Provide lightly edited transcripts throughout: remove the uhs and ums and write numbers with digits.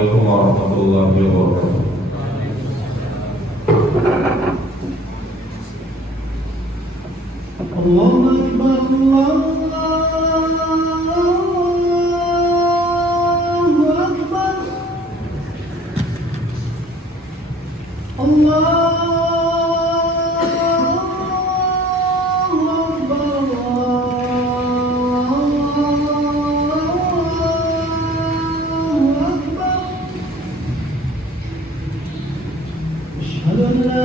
Assalamualaikum warahmatullahi wabarakatuh. Allahu Akbar, Allahu Akbar. Asyhadu an la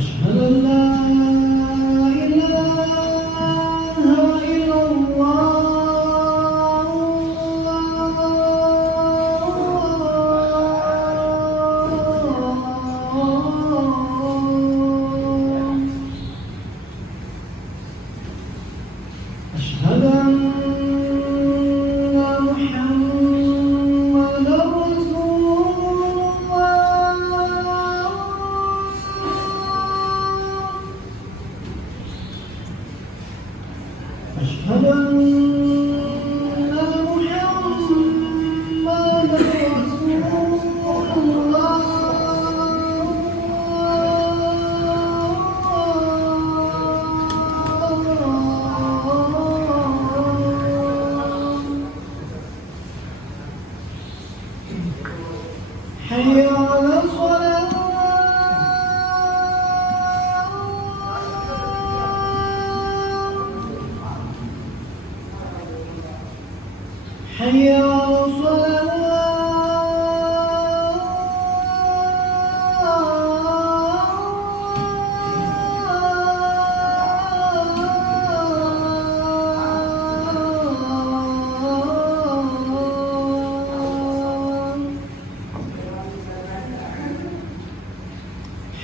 أشهد أن لا إله إلا الله أشهد أن محمدا رسول الله أشهد أن محمدا رسول الله حي على الصلاة حي على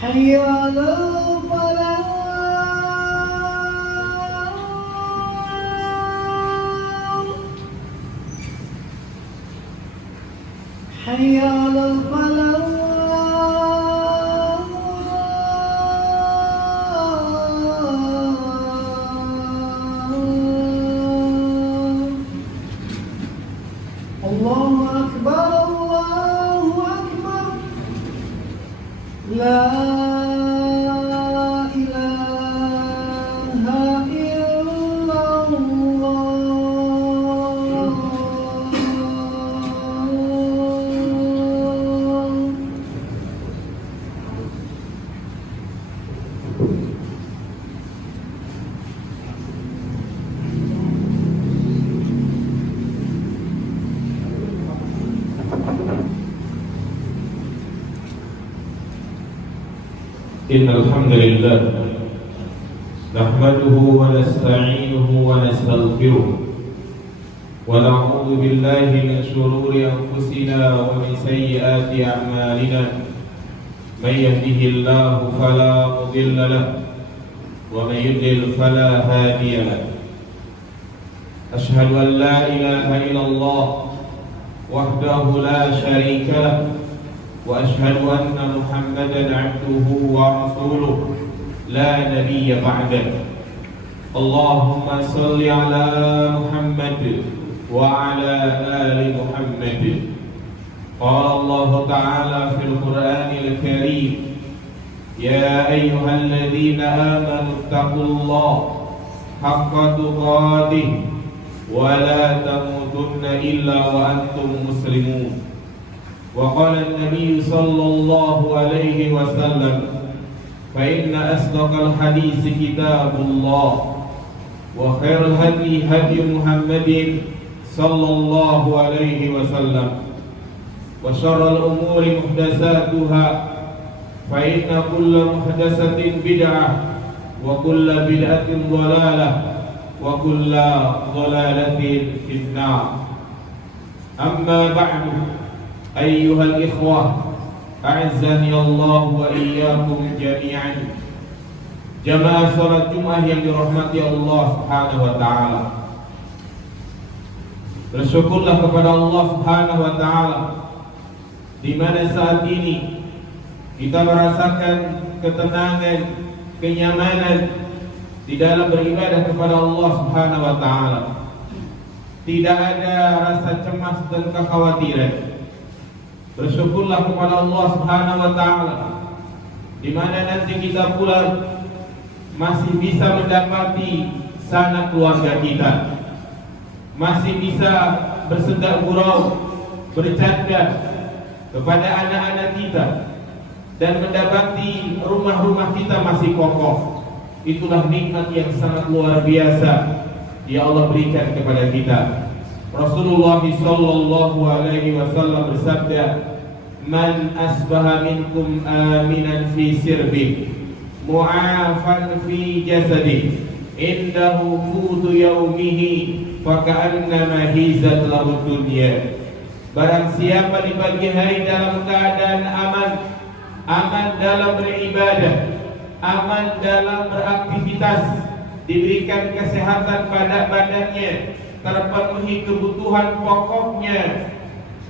حي على الفلاح حي على الفلاح الله أكبر الله أكبر لا إن الحمد لله نحمده ونستعينه ونستغفره ونعوذ بالله من شرور أنفسنا ومن سيئات أعمالنا من يهده الله فلا مضل له ومن يضلل فلا هادي له أشهد أن لا إله إلا الله وحده لا شريك له وأشهد أن محمدا عبده ورسوله لا نبي بعده اللهم صل على محمد وعلى آل محمد قال الله تعالى في القرآن الكريم يا أيها الذين آمنوا اتقوا الله حق تقاته ولا تموتن إلا وأنتم مسلمون وقال النبي صلى الله عليه وسلم فإن أصدق الحديث كتاب الله وخير الهدي هدي محمد صلى الله عليه وسلم وشر الأمور محدثاتها فإن كل محدثة بدعة وكل بدعة ضلالة وكل ضلالة في النار أما بعد أيها الإخوة أعزني الله وإياكم جميعا jamaah salat Jumat yang dirahmati Allah Subhanahu wa taala. Bersyukurlah kepada Allah Subhanahu wa taala di mana saat ini kita merasakan ketenangan, kenyamanan di dalam beribadah kepada Allah Subhanahu wa taala. Tidak ada rasa cemas dan kekhawatiran. Bersyukurlah kepada Allah Subhanahu wa taala di mana nanti kita pulang masih bisa mendapati sanak keluarga kita, masih bisa bersendak gurau, bercanda kepada anak-anak kita, dan mendapati rumah-rumah kita masih kokoh. Itulah nikmat yang sangat luar biasa yang Allah berikan kepada kita. Rasulullah sallallahu alaihi wasallam bersabda, "Man asbaha minkum aminan fi sirbi, mu'afan fi jasadi, indahu qutu yaumihi, faka'annama hizat lahu dunya." Barang siapa di pagi hari dalam keadaan aman, aman dalam beribadah, aman dalam beraktivitas, diberikan kesehatan pada badannya, terpenuhi kebutuhan pokoknya,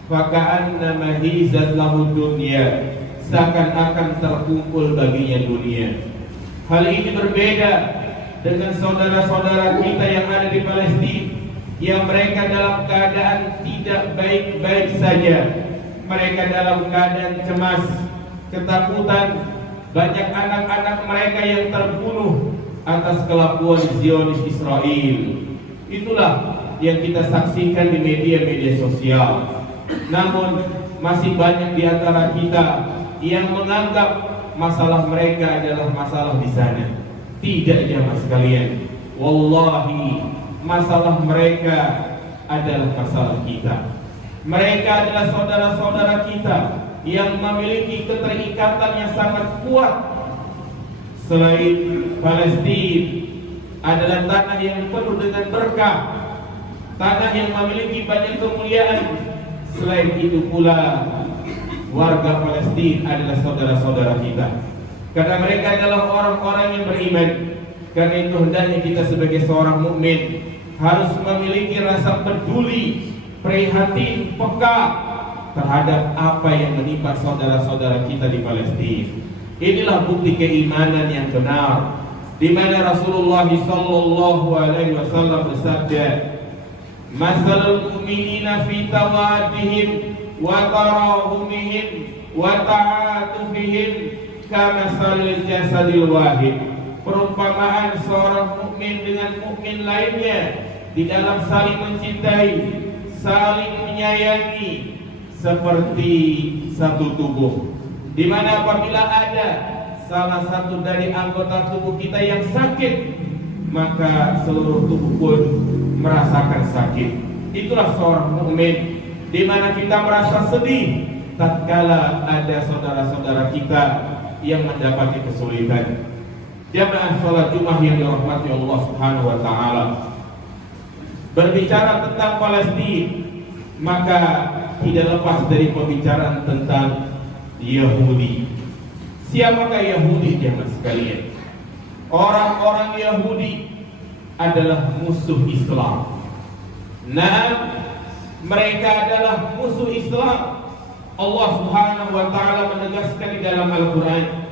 faka'annama hizat lahu dunya, seakan-akan terkumpul baginya dunia. Hal ini berbeda dengan saudara-saudara kita yang ada di Palestina, yang mereka dalam keadaan tidak baik-baik saja. Mereka dalam keadaan cemas, ketakutan. Banyak anak-anak mereka yang terbunuh atas kelakuan Zionis Israel. Itulah yang kita saksikan di media-media sosial. Namun masih banyak di antara kita yang menganggap masalah mereka adalah masalah di sana. Tidak, jamaah sekalian. Wallahi, masalah mereka adalah masalah kita. Mereka adalah saudara-saudara kita yang memiliki keterikatan yang sangat kuat. Selain Palestina adalah tanah yang penuh dengan berkah, tanah yang memiliki banyak kemuliaan. Selain itu pula, warga Palestina adalah saudara-saudara kita, karena mereka adalah orang-orang yang beriman. Karena itu hendaknya kita sebagai seorang mukmin harus memiliki rasa peduli, prihatin, peka terhadap apa yang menimpa saudara-saudara kita di Palestina. Inilah bukti keimanan yang benar, di mana Rasulullah sallallahu alaihi wasallam bersabda, "Masalul mu'minina fi tawaddihim wa tarahumihim wa ta'atufihim kamasalil jasadil wahid." Perumpamaan seorang mukmin dengan mukmin lainnya di dalam saling mencintai, saling menyayangi, seperti satu tubuh, di mana apabila ada salah satu dari anggota tubuh kita yang sakit, maka seluruh tubuh pun merasakan sakit. Itulah seorang mukmin, di mana kita merasa sedih tatkala ada saudara-saudara kita yang mendapati kesulitan. Jamaah salat Jumat yang dirahmati Allah Subhanahu wa taala. Berbicara tentang Palestina, maka tidak lepas dari pembicaraan tentang Yahudi. Siapakah Yahudi, jamaah sekalian? Orang-orang Yahudi adalah musuh Islam. Nah, mereka adalah musuh Islam. Allah Subhanahu wa taala menegaskan di dalam Al-Qur'an,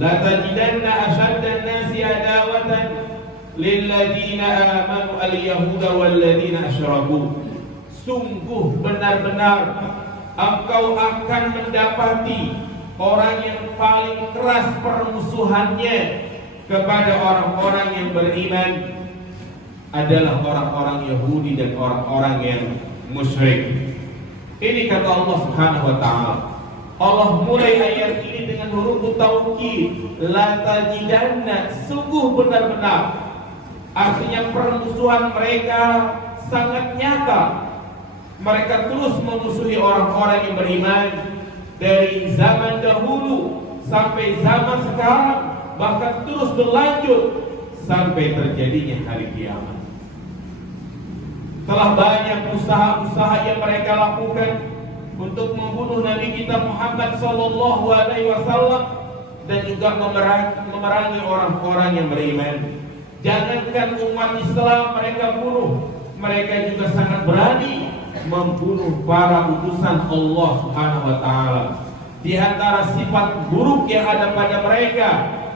"La tajidanna ashaddan nasi adawatan lilladzina amanu al-yahuda walladzina asyraku." Sungguh benar-benar engkau akan mendapati orang yang paling keras permusuhannya kepada orang-orang yang beriman adalah orang-orang Yahudi dan orang-orang yang musyrik. Ini kata Allah Subhanahu wa taala. Allah mulai ayat ini dengan huruf taukid, la tajidanna, sungguh benar-benar. Artinya permusuhan mereka sangat nyata. Mereka terus memusuhi orang-orang yang beriman dari zaman dahulu sampai zaman sekarang, bahkan terus berlanjut sampai terjadinya hari kiamat. Telah banyak usaha-usaha yang mereka lakukan untuk membunuh Nabi kita Muhammad sallallahu alaihi wasallam dan juga memerangi orang-orang yang beriman. Jangankan umat Islam mereka bunuh, mereka juga sangat berani membunuh para utusan Allah Subhanahu wa taala. Di antara sifat buruk yang ada pada mereka,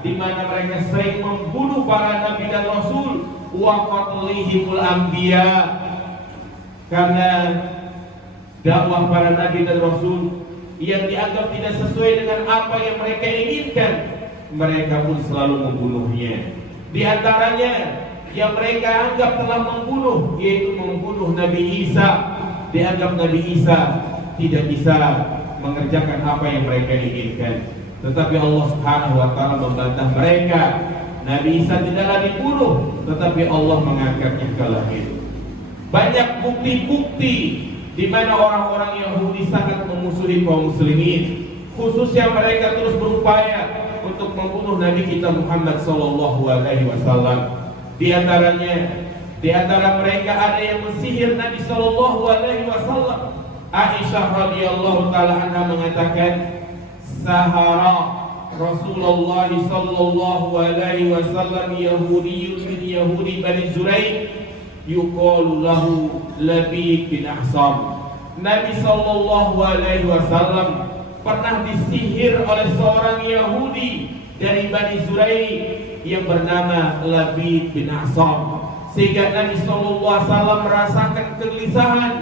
di mana mereka sering membunuh para nabi dan rasul, wa qatlihimul anbiya. Karena dakwah para nabi dan rasul yang dianggap tidak sesuai dengan apa yang mereka inginkan, mereka pun selalu membunuhnya. Di antaranya yang mereka anggap telah membunuh, yaitu membunuh Nabi Isa. Dianggap Nabi Isa tidak bisa mengerjakan apa yang mereka inginkan. Tetapi Allah Subhanahu wa taala membantah mereka. Nabi Isa tidaklah dibunuh, tetapi Allah mengangkatnya ke langit. Banyak bukti-bukti di mana orang-orang Yahudi sangat memusuhi kaum muslimin, khususnya mereka terus berupaya untuk membunuh Nabi kita Muhammad sallallahu alaihi wasallam. Di antara mereka ada yang mensihir Nabi sallallahu alaihi wasallam. Aisyah radhiyallahu taala anha mengatakan, sahara Rasulullah sallallahu alaihi wasallam Yahudiyyun min Yahudi Bani Zuraik yuqalu lahu Labid bin Ahsam. Nabi sallallahu alaihi wasallam pernah disihir oleh seorang Yahudi dari Bani Zuraik yang bernama Labid bin Ahsam, sehingga Nabi sallallahu alaihi wasallam merasakan kegelisahan.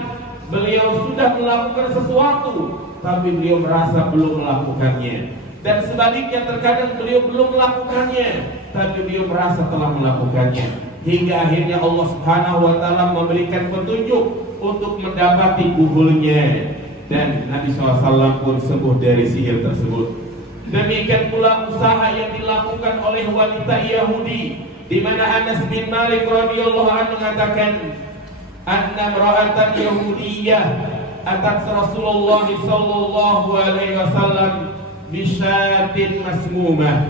Beliau sudah melakukan sesuatu, tapi beliau merasa belum melakukannya. Dan sebaliknya terkadang beliau belum melakukannya, tapi beliau merasa telah melakukannya. Hingga akhirnya Allah Subhanahu wa taala memberikan petunjuk untuk mendapati kuhulnya, dan Nabi SAW pun sembuh dari sihir tersebut. Demikian pula usaha yang dilakukan oleh wanita Yahudi, di mana Anas bin Malik radhiyallahu anhu mengatakan, anna imra'atan yahudiyyah atat Rasulullah sallallahu alaihi wasallam bisyatin masmumah.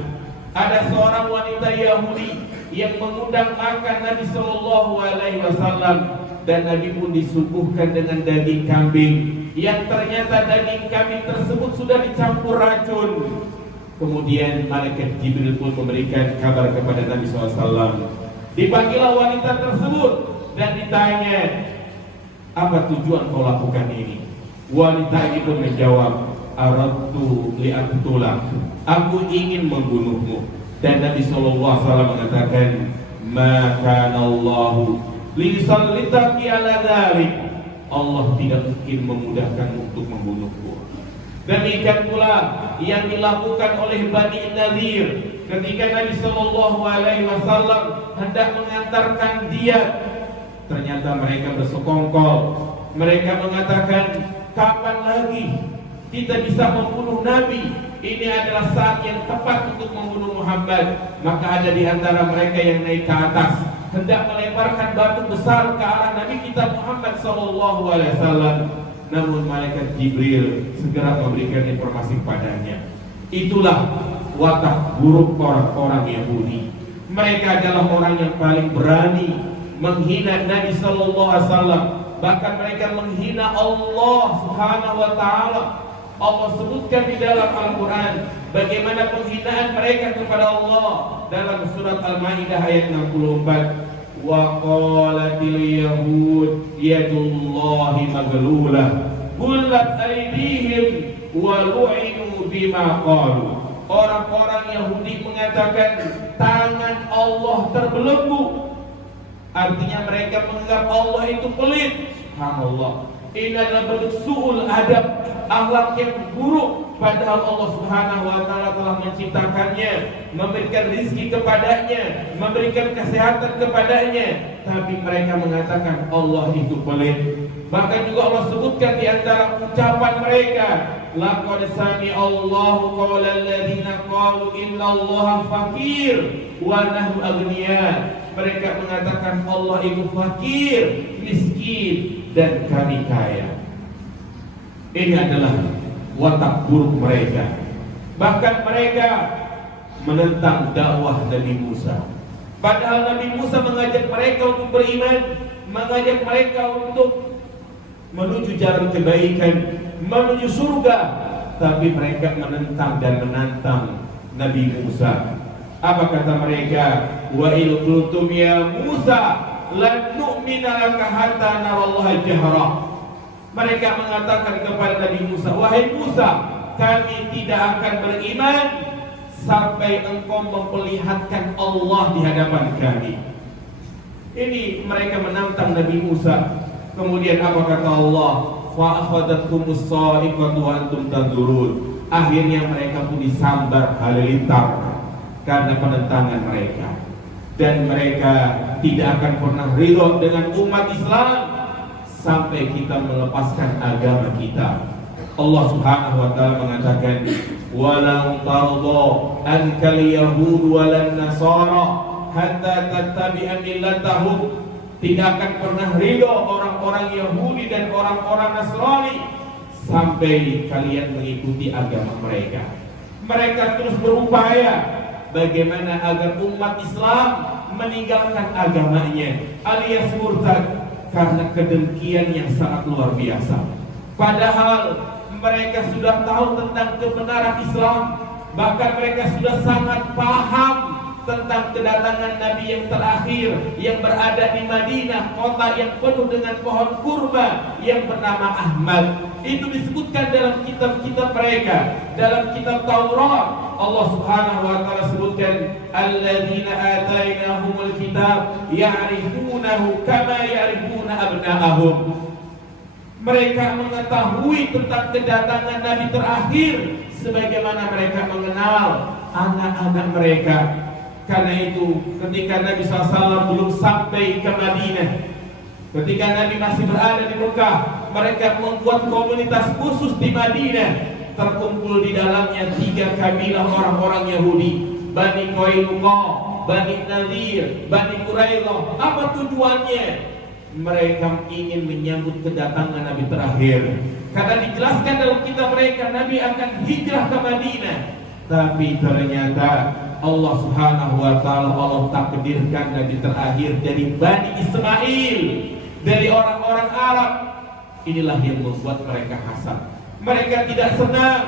Ada seorang wanita Yahudi yang mengundang makan Nabi sallallahu alaihi wasallam, dan Nabi pun disuguhkan dengan daging kambing yang ternyata daging kambing tersebut sudah dicampur racun. Kemudian malaikat Jibril pun memberikan kabar kepada Nabi SAW. Dipanggillah wanita tersebut dan ditanya, apa tujuan kau lakukan ini? Wanita itu menjawab, aradtu li'aqtulak, aku ingin membunuhmu. Dan Nabi SAW mengatakan, ma kana Allahu lisallitaki ala dzalik, Allah tidak mungkin memudahkan untuk membunuhmu. Demikian pula yang dilakukan oleh Bani Nadir ketika Nabi sallallahu alaihi wasallam hendak mengantarkan dia. Ternyata mereka bersekongkol. Mereka mengatakan, kapan lagi kita bisa membunuh Nabi? Ini adalah saat yang tepat untuk membunuh Muhammad. Maka ada di antara mereka yang naik ke atas, hendak melemparkan batu besar ke arah Nabi kita Muhammad sallallahu alaihi wasallam. Namun malaikat Jibril segera memberikan informasi kepadanya. Itulah watak buruk orang-orang Yahudi. Mereka adalah orang yang paling berani menghina Nabi sallallahu alaihi wasallam. Bahkan mereka menghina Allah Subhanahu wa taala. Allah sebutkan di dalam Al-Qur'an bagaimana penghinaan mereka kepada Allah dalam surat Al-Maidah ayat 64. Wa qalatil yahud yadullahi maglulah gullat aydihim wa lu'inu bima qalu. Orang-orang Yahudi mengatakan tangan Allah terbelenggu. Artinya mereka menganggap Allah itu pelit. Subhanallah. Ini adalah bentuk su'ul adab, akhlak yang buruk. Padahal Allah Subhanahu wa taala telah menciptakannya, memberikan rizki kepadanya, memberikan kesehatan kepadanya, tapi mereka mengatakan Allah itu pelit. Bahkan juga Allah sebutkan di antara ucapan mereka, laqad sami'a Allahu qaulal ladzina qalu innallaha faqir wa nahnu aghniya. Mereka mengatakan Allah itu fakir, miskin, dan kami kaya. Ini adalah watak buruk mereka. Bahkan mereka menentang dakwah Nabi Musa. Padahal Nabi Musa mengajak mereka untuk beriman, mengajak mereka untuk menuju jalan kebaikan, menuju surga. Tapi mereka menentang dan menantang Nabi Musa. Apa kata mereka? Wa il qultum ya Musa lan nu'mina laka hatta narallaha jahra. Mereka mengatakan kepada Nabi Musa, wahai Musa, kami tidak akan beriman sampai engkau memperlihatkan Allah di hadapan kami. Ini mereka menantang Nabi Musa. Kemudian apa kata Allah? Fa akhadhatkumus sa'iqatu wa antum tanzurun. Akhirnya mereka pun disambar halilintar karena penentangan mereka. Dan mereka tidak akan pernah ridho dengan umat Islam sampai kita melepaskan agama kita. Allah Subhanahu wa taala mengatakan, "Walau tarda ankal yahud walan nasara hatta tattabi'a millatahum." Tidak akan pernah ridho orang-orang Yahudi dan orang-orang Nasrani sampai kalian mengikuti agama mereka. Mereka terus berupaya bagaimana agar umat Islam meninggalkan agamanya alias murtad karena kedengkian yang sangat luar biasa. Padahal mereka sudah tahu tentang kebenaran Islam, bahkan mereka sudah sangat paham tentang kedatangan Nabi yang terakhir yang berada di Madinah, kota yang penuh dengan pohon kurma yang bernama Ahmad. Itu disebutkan dalam kitab-kitab mereka. Dalam kitab Taurat Allah Subhanahu wa taala sebutkan, alladzina atainahumul kitab ya'rifunahu kama ya'rifuna abna'ahum. Mereka mengetahui tentang kedatangan Nabi terakhir sebagaimana mereka mengenal anak-anak mereka. Karena itu ketika Nabi SAW belum sampai ke Madinah, ketika Nabi masih berada di Mekah, mereka membuat komunitas khusus di Madinah. Terkumpul di dalamnya 3 kabilah orang-orang Yahudi, Bani Qainuqa, Bani Nadir, Bani Quraidah. Apa tujuannya? Mereka ingin menyambut kedatangan Nabi terakhir. Karena dijelaskan dalam kitab mereka Nabi akan hijrah ke Madinah. Tapi ternyata Allah Subhanahu wa taala Allah takdirkan Nabi terakhir dari Bani Ismail, dari orang-orang Arab. Inilah yang membuat mereka hasad. Mereka tidak senang,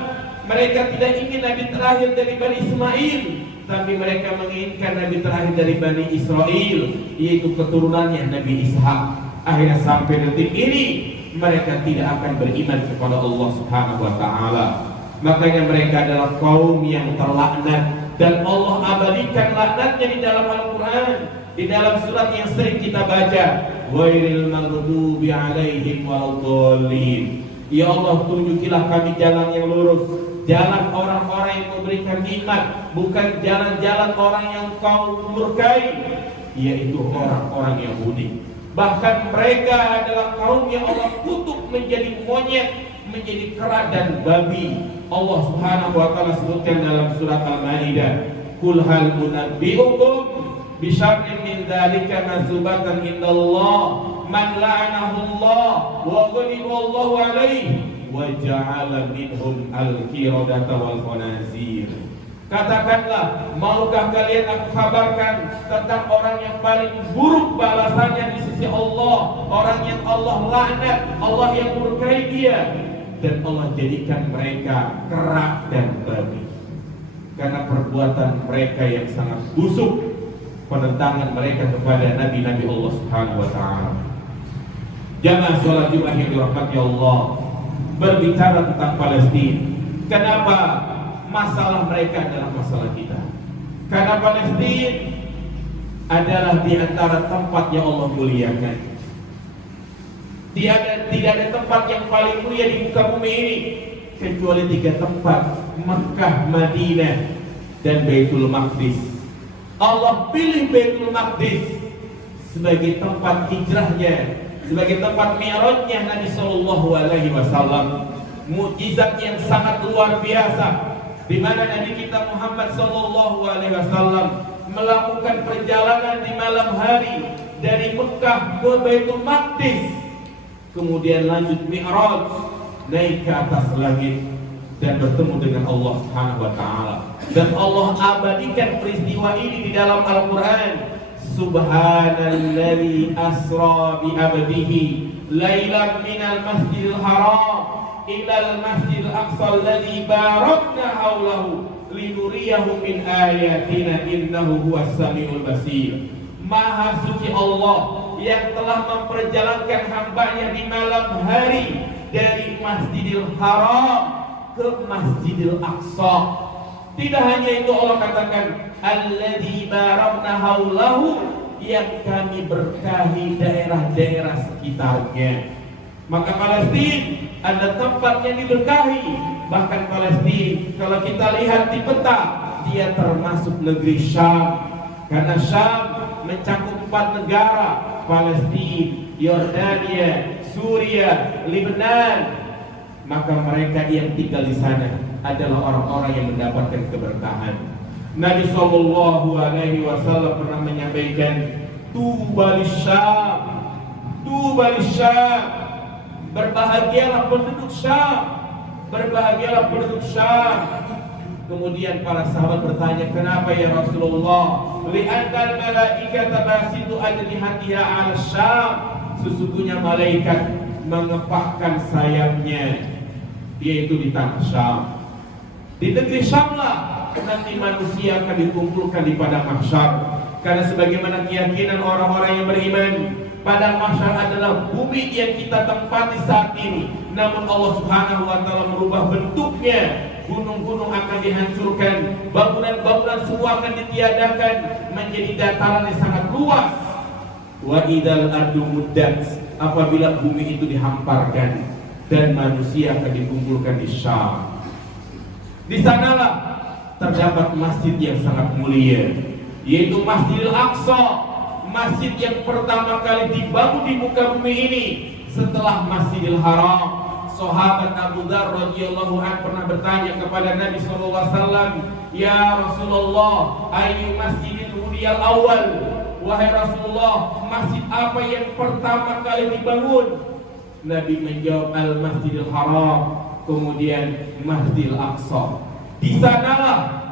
mereka tidak ingin Nabi terakhir dari Bani Ismail, tapi mereka menginginkan Nabi terakhir dari Bani Israel, yaitu keturunannya Nabi Ishak. Akhirnya sampai detik ini mereka tidak akan beriman kepada Allah Subhanahu wa taala. Makanya mereka adalah kaum yang terlaknat, dan Allah abadikan laknatnya di dalam Al-Quran, di dalam surat yang sering kita baca, ghairil maghdubi alaihim waladdallin. Ya Allah, tunjukilah kami jalan yang lurus, jalan orang-orang yang memberikan iman, bukan jalan-jalan orang yang kau murkai, yaitu orang-orang Yahudi. Bahkan mereka adalah kaum yang Allah kutuk menjadi monyet, menjadi kera dan babi. Allah Subhanahu wa taala sebutkan dalam surat Al-Maidah, "Qul hal unabbi'ukum bi syarrin min dzalika masubatan indallah man la'anahu Allah wa ghadiba Allahu alaihi wa ja'ala minhum al-qiradata wal khanazir." Katakanlah, maukah kalian aku kabarkan tentang orang yang paling buruk balasannya di sisi Allah, orang yang Allah laknat, Allah yang murkai dia, dan Allah jadikan mereka kera dan babi karena perbuatan mereka yang sangat busuk, penentangan mereka kepada nabi-nabi Allah Subhanahu wa taala. Jamaah salat Jumat yang dirahmati Allah, berbicara tentang Palestina. Kenapa masalah mereka adalah masalah kita? Karena Palestina adalah di antara tempat yang Allah muliakan. Tidak ada tempat yang paling mulia di muka bumi ini kecuali 3 tempat, Mekah, Madinah, dan Baitul Maqdis. Allah pilih Baitul Maqdis sebagai tempat hijrahnya, sebagai tempat mi'rajnya Nabi Sallallahu Alaihi Wasallam. Mukjizat yang sangat luar biasa, di mana Nabi kita Muhammad Sallallahu Alaihi Wasallam melakukan perjalanan di malam hari dari Mekah ke Baitul Maqdis, kemudian lanjut mi'raj, naik ke atas langit dan bertemu dengan Allah Subhanahu wa taala. Dan Allah abadikan peristiwa ini di dalam Al-Qur'an. Subhanalladzi asra bi 'abdihi lailan minal masjidil haram ilal masjidil aqsa alladzi barakna haulahu linuriyahu min ayatina innahu huwas samiul basir. Maha suci Allah yang telah memperjalankan hambanya di malam hari dari Masjidil Haram ke Masjidil Aqsa. Tidak hanya itu, Allah katakan alladzi barakna haulahu, yang kami berkahi daerah-daerah sekitarnya. Maka Palestina ada tempat yang diberkahi. Bahkan Palestina, kalau kita lihat di peta, dia termasuk negeri Syam, karena Syam mencakup 4 negara: Palestina, Yordania, Suria, Lebanon. Maka mereka yang tinggal di sana adalah orang-orang yang mendapatkan keberkahan. Nabi Shallallahu Alaihi Wasallam pernah menyampaikan, Tuba lisyam, Tuba lisyam, berbahagialah penduduk Syam, berbahagialah penduduk Syam. Kemudian para sahabat bertanya, kenapa ya Rasulullah? Li'annal malaikata basitu ajnihatiha 'ala Syam, sesungguhnya malaikat mengepakkan sayapnya, yaitu di tanah Syam. Di negeri Syam lah nanti manusia akan dikumpulkan di padang mahsyar. Karena sebagaimana keyakinan orang-orang yang beriman, padang mahsyar adalah bumi yang kita tempati saat ini. Namun Allah Subhanahu wa taala merubah bentuknya. Gunung-gunung akan dihancurkan, bangunan-bangunan semua akan ditiadakan menjadi dataran yang sangat luas. Wa idal ardu muddat, apabila bumi itu dihamparkan dan manusia akan dikumpulkan di Syam. Di sanalah terdapat masjid yang sangat mulia, yaitu Masjidil Aqsa, masjid yang pertama kali dibangun di muka bumi ini setelah Masjidil Haram. Sahabat Abu Dzar radhiyallahu anhu pernah bertanya kepada Nabi sallallahu alaihi wasallam, "Ya Rasulullah, ayyu masjidin buniyal awal?" Wahai Rasulullah, masjid apa yang pertama kali dibangun? Nabi menjawab, Al-Masjidil Haram, kemudian Masjidil Aqsa. Di sanalah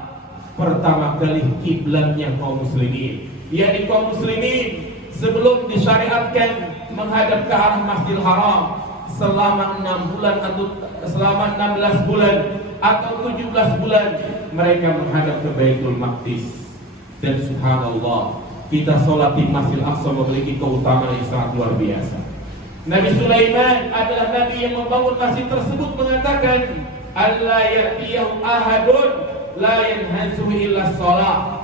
pertama kali kiblatnya kaum muslimin. Yakni kaum muslimin sebelum disyariatkan menghadap ke arah Masjidil Haram selama 6 bulan atau selama 16 bulan atau 17 bulan mereka menghadap ke Baitul Maqdis. Dan subhanallah, kita sholat di Masjidil Aqsa memiliki keutamaan yang sangat luar biasa. Nabi Sulaiman adalah nabi yang membangun masjid tersebut, mengatakan alla ya'tiyahu ahadun la yanhazu illa shalah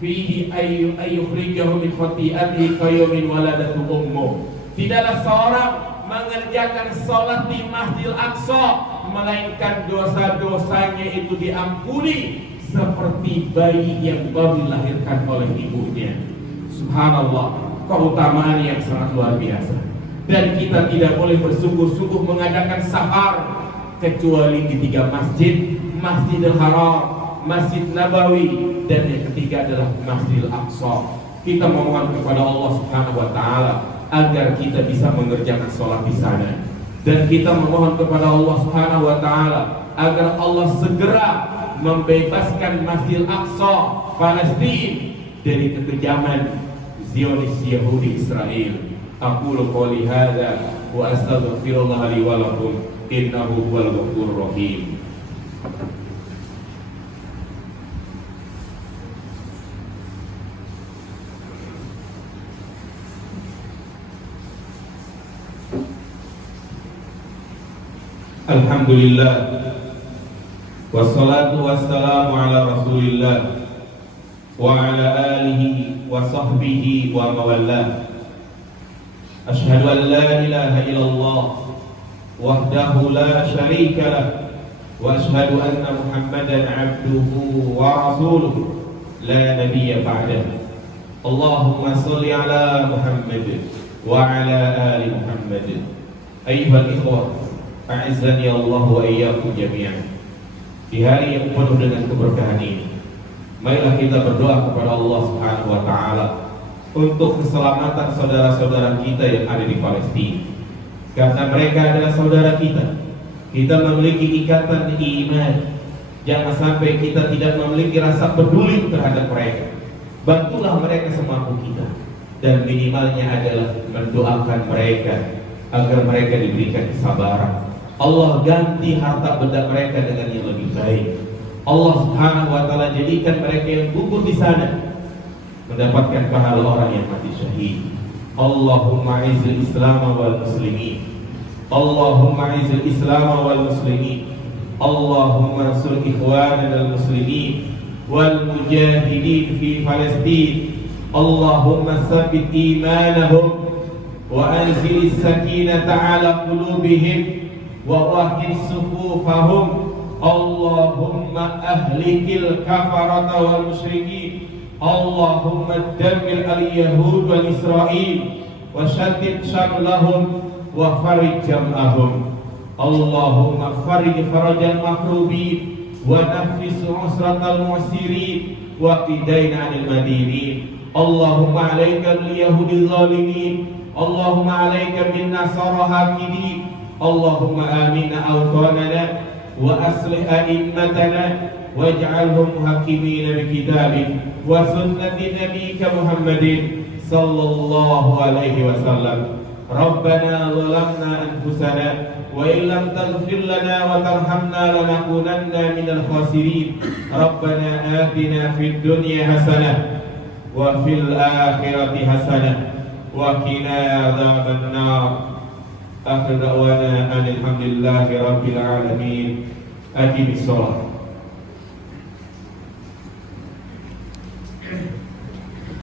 fihi ayyukhrijahu min khati'atihi qayyumin waladatu ummu. Tidaklah seorang mengerjakan sholat di Masjidil Aqsa melainkan dosa-dosanya itu diampuni seperti bayi yang baru dilahirkan oleh ibunya. Subhanallah, keutamaan yang sangat luar biasa. Dan kita tidak boleh bersungguh-sungguh mengadakan safar kecuali di 3 masjid: Masjidil Haram, Masjid Nabawi, dan yang ketiga adalah Masjidil Aqsa. Kita memohon kepada Allah Subhanahu wa taala agar kita bisa mengerjakan sholat di sana, dan kita memohon kepada Allah Subhanahu wa taala agar Allah segera membebaskan Masjidil Aqsa Palestina dari kekejaman Zionis Yahudi Israel. Aqulu qouli hadza wa astaghfirullah li wa lakum innahu huwal ghafurur rahim. Alhamdulillah, wassalatu wassalamu ala rasulillah wa ala alihi wa sahbihi wa mawallah. Ashhadu an la ilaha illallah wahdahu la syarika lah, wa ashhadu anna Muhammadan abduhu wa rasuluh la nabiyya ba'dah. Allahumma shalli ala Muhammad wa ala ali Muhammad. Ayyuhal ikhwah, a'azzani Allah wa iyyakum jami'an. Di hari yang penuh dengan keberkahan ini, marilah kita berdoa kepada Allah Subhanahu wa taala untuk keselamatan saudara-saudara kita yang ada di Palestina. Karena mereka adalah saudara kita. Kita memiliki ikatan iman. Jangan sampai kita tidak memiliki rasa peduli terhadap mereka. Bantulah mereka semampu kita, dan minimalnya adalah mendoakan mereka agar mereka diberikan kesabaran. Allah ganti harta benda mereka dengan yang lebih baik. Allah Subhanahu wa taala jadikan mereka yang gugur di sana mendapatkan pahala orang yang mati syahid. Allahumma izzil Islam wal muslimin. Allahumma izzil Islam wal muslimin. اللهم انصر إخواننا المسلمين والمجاهدين في فلسطين اللهم ثبت إيمانهم وأنزل السكينة على قلوبهم ووحد صفوفهم اللهم أهلك الكفرة والمشركين اللهم دمر اليهود والإسرائيل وشتت شملهم وفرج جمعهم اللهم فرج فرج المكروبين ونفس عسرة المعسرين وقدين عن المدينين اللهم عليك باليهود الظالمين اللهم عليك بالنصارى هاكدين اللهم آمن أوطاننا وأصلح أئمتنا واجعلهم محكمين بكتابك وسنة نبيك محمد صلى الله عليه وسلم ربنا ظلمنا أنفسنا وإن لم تغفر لنا وترحمنا لنكونن من الخاسرين ربنا آتنا في الدنيا حسنة وفي الآخرة حسنة وقنا عذاب النار آخر دعوانا أن الحمد لله رب العالمين أقم الصلاة